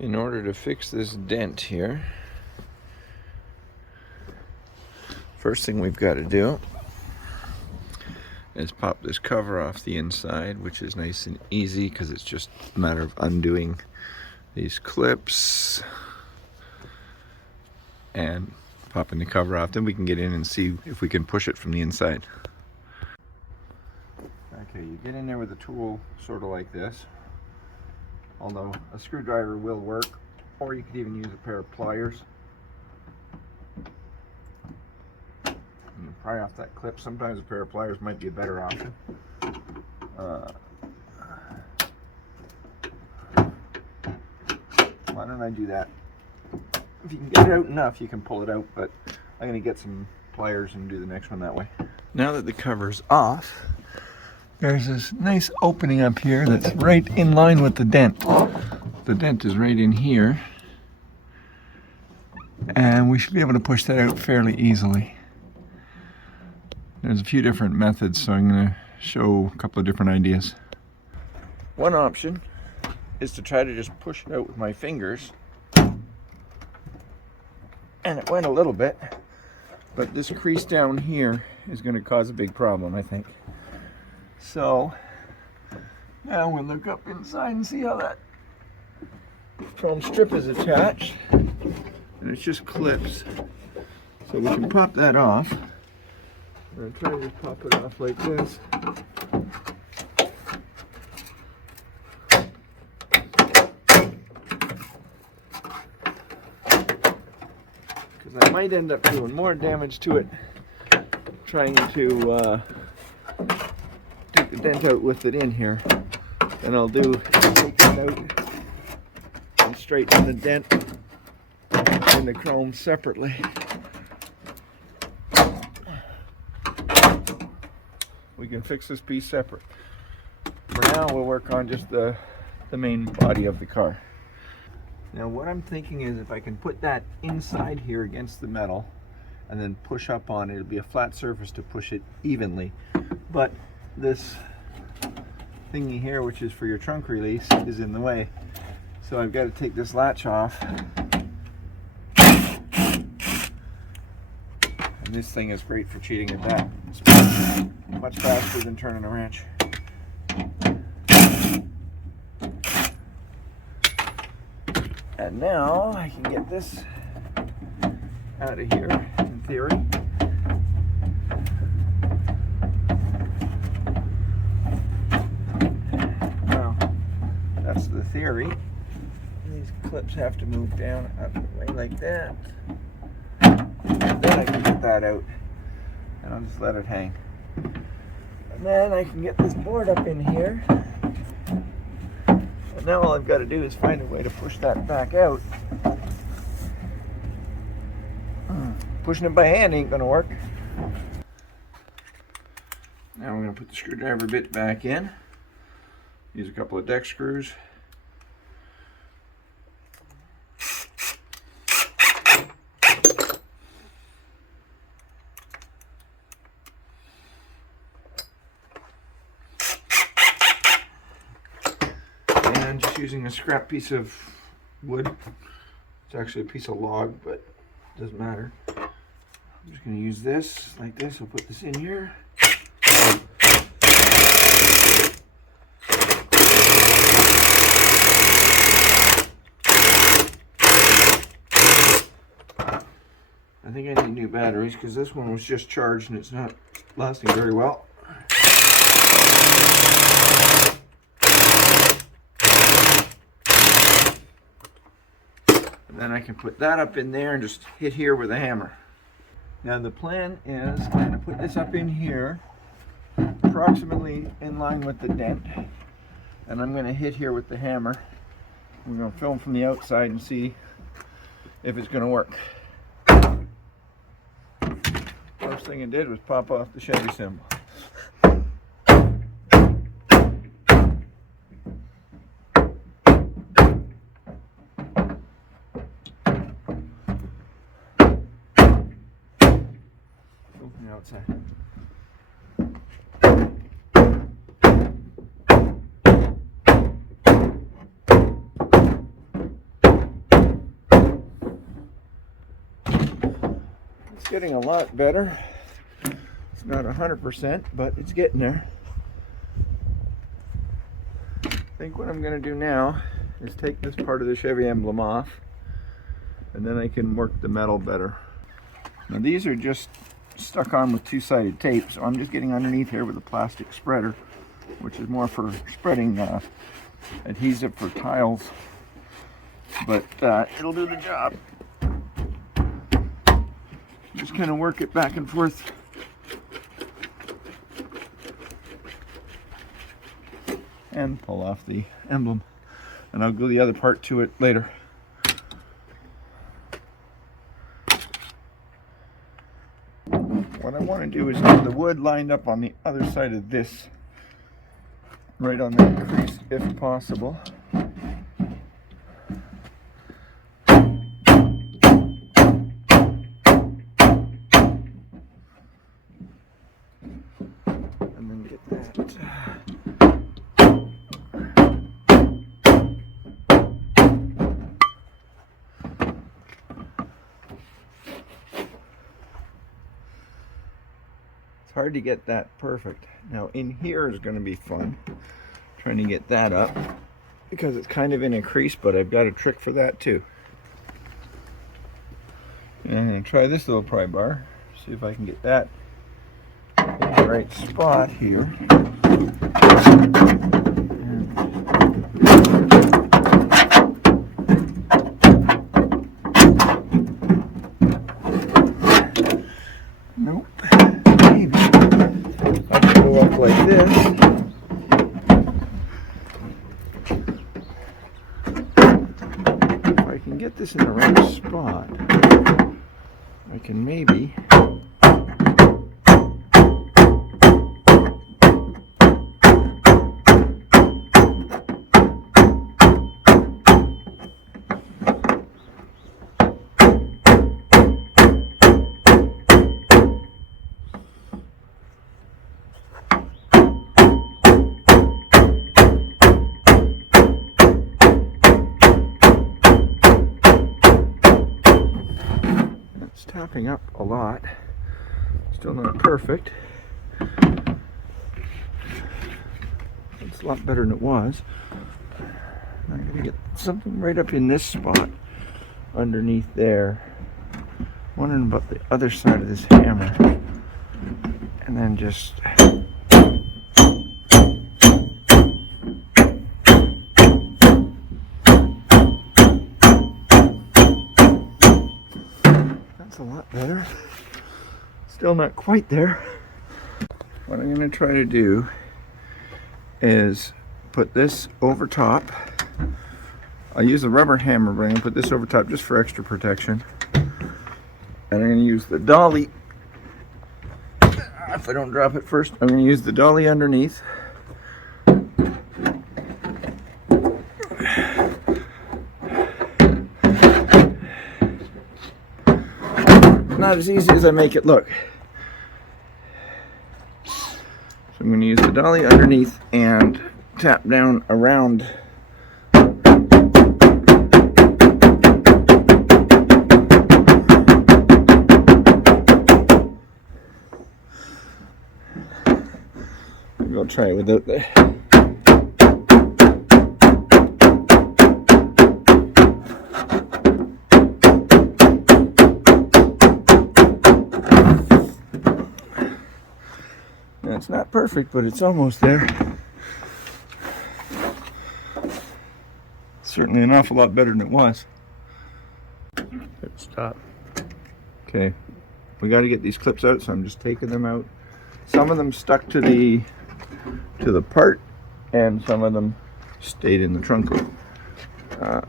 In order to fix this dent here, first thing we've got to do is pop this cover off the inside, which is nice and easy because it's just a matter of undoing these clips and popping the cover off. Then we can get in and see if we can push it from the inside. Okay, you get in there with a tool sort of like this, although a screwdriver will work, or you could even use a pair of pliers. You pry off that clip. Sometimes a pair of pliers might be a better option. Why don't I do that? If you can get it out enough, you can pull it out, but I'm going to get some pliers and do the next one that way. Now that the cover's off, there's this nice opening up here that's right in line with the dent. The dent is right in here, and we should be able to push that out fairly easily. There's a few different methods, so I'm going to show a couple of different ideas. One option is to try to just push it out with my fingers. And it went a little bit, but this crease down here is going to cause a big problem, I think. So now we'll look up inside and see how that chrome strip is attached. And it's just clips. So we can pop that off. I'm trying to pop it off like this. Because I might end up doing more damage to it trying to take the dent out with it in here than I'll do take it out and straighten the dent and the chrome separately. We can fix this piece separate. For now, we'll work on just the main body of the car. Now what I'm thinking is if I can put that inside here against the metal and then push up on it, it'll be a flat surface to push it evenly. But this thingy here, which is for your trunk release, is in the way. So I've got to take this latch off. And this thing is great for cheating at that. It's much faster than turning a wrench. And now I can get this out of here, in theory. Now, that's the theory. These clips have to move down out of the way like that. And then I can get that out. And I'll just let it hang. And then I can get this board up in here. And now all I've got to do is find a way to push that back out. Pushing it by hand ain't going to work. Now we're going to put the screwdriver bit back in. Use a couple of deck screws. And just using a scrap piece of wood. It's actually a piece of log, but it doesn't matter. I'm just going to use this like this. I'll put this in here. I think I need new batteries because this one was just charged and it's not lasting very well. And then I can put that up in there and just hit here with a hammer. Now the plan is I'm going to put this up in here, approximately in line with the dent, and I'm going to hit here with the hammer. We're going to film from the outside and see if it's going to work. First thing it did was pop off the Chevy symbol. From the outside. getting a lot better. It's not 100%, but it's getting there. I think what I'm going to do now is take this part of the Chevy emblem off, and then I can work the metal better. Now these are just stuck on with two-sided tape, so I'm just getting underneath here with a plastic spreader, which is more for spreading adhesive for tiles, but it'll do the job. Just kind of work it back and forth. And pull off the emblem, and I'll glue the other part to it later. What I want to do is have the wood lined up on the other side of this, right on that crease if possible. And then get that. It's hard to get that perfect. Now in here is going to be fun, trying to get that up, because it's kind of in a crease, but I've got a trick for that too. And I'm going to try this little pry bar, see if I can get that in the right spot here. Nope. Maybe I can go up like this. If I can get this in the right spot, I can maybe tapping up a lot. Still not perfect. It's a lot better than it was. I'm going to get something right up in this spot underneath there. Wondering about the other side of this hammer. And then just a lot better. Still not quite there. What I'm going to try to do is put this over top. I'll use the rubber hammer, but I'm going to put this over top just for extra protection. And I'm going to use the dolly. If I don't drop it first, I'm going to use the dolly underneath. Not as easy as I make it look. So I'm going to use the dolly underneath and tap down around. Maybe I'll try it without the. It's not perfect, but it's almost there. Certainly an awful lot better than it was. Stop. Okay, we got to get these clips out, so I'm just taking them out. Some of them stuck to the part, and some of them stayed in the trunk.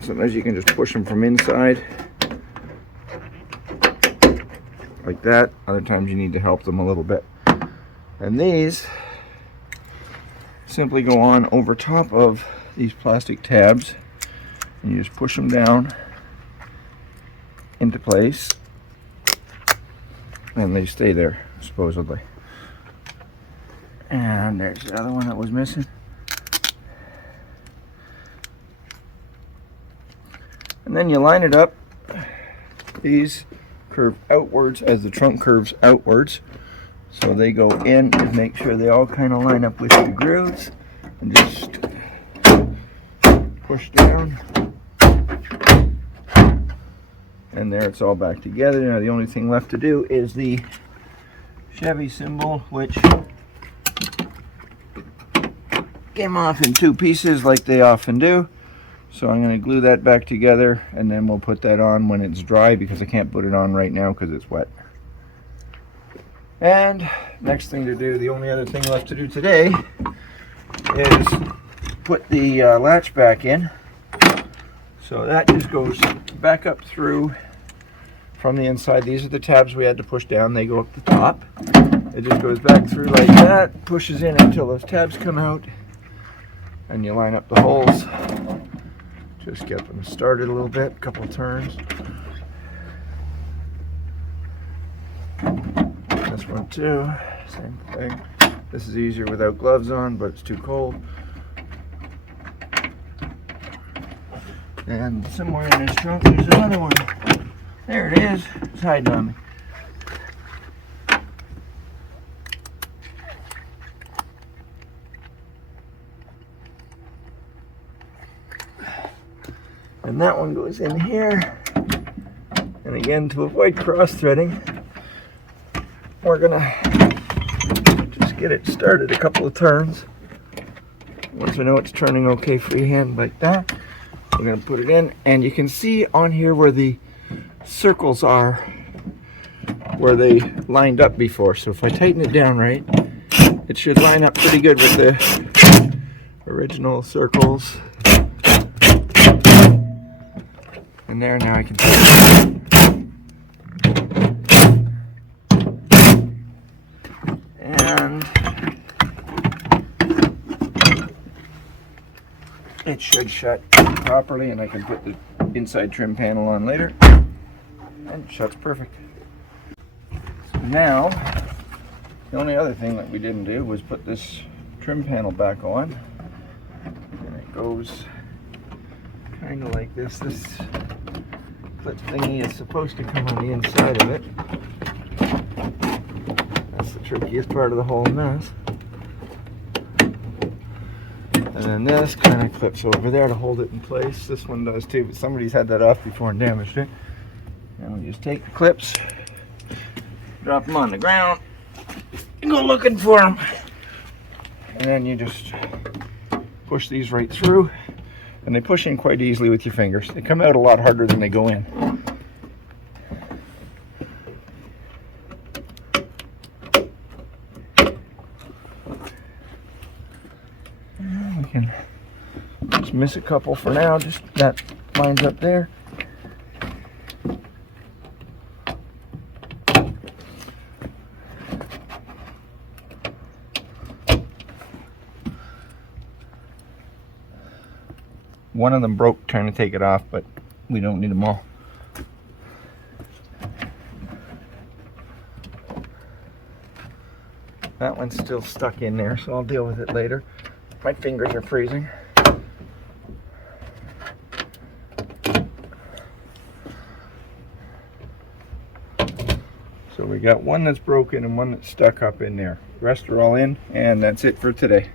Sometimes you can just push them from inside, like that. Other times you need to help them a little bit. And these simply go on over top of these plastic tabs, and you just push them down into place, and they stay there, supposedly. And there's the other one that was missing. And then you line it up. These curve outwards as the trunk curves outwards. So they go in and make sure they all kind of line up with the grooves, and just push down. And there, it's all back together. Now the only thing left to do is the Chevy symbol, which came off in 2 pieces like they often do. So I'm going to glue that back together, and then we'll put that on when it's dry, because I can't put it on right now because it's wet. And next thing to do, the only other thing left to do today, is put the latch back in. So that just goes back up through from the inside. These are the tabs we had to push down. They go up the top. It just goes back through like that, pushes in until those tabs come out, and you line up the holes. Just get them started a little bit, a couple of turns. This one too, same thing. This is easier without gloves on, but it's too cold. And somewhere in this trunk there's another one. There it is. It's hiding on me. And that one goes in here. And again, to avoid cross-threading, we're gonna just get it started a couple of turns. Once we know it's turning okay freehand like that, we're gonna put it in, and you can see on here where the circles are, where they lined up before. So if I tighten it down right, it should line up pretty good with the original circles. And there, now I can tighten it. And it should shut properly, and I can put the inside trim panel on later, and it shuts perfect. So now, the only other thing that we didn't do was put this trim panel back on, and it goes kind of like this. This clip thingy is supposed to come on the inside of it. That's the trickiest part of the whole mess. And then this kind of clips over there to hold it in place. This one does too, but somebody's had that off before and damaged it. And we just take the clips, drop them on the ground, and go looking for them. And then you just push these right through. And they push in quite easily with your fingers. They come out a lot harder than they go in. And we can just miss a couple for now. Just that lines up there. One of them broke trying to take it off, but we don't need them all. That one's still stuck in there, so I'll deal with it later. My fingers are freezing. So we got one that's broken and one that's stuck up in there. The rest are all in, and that's it for today.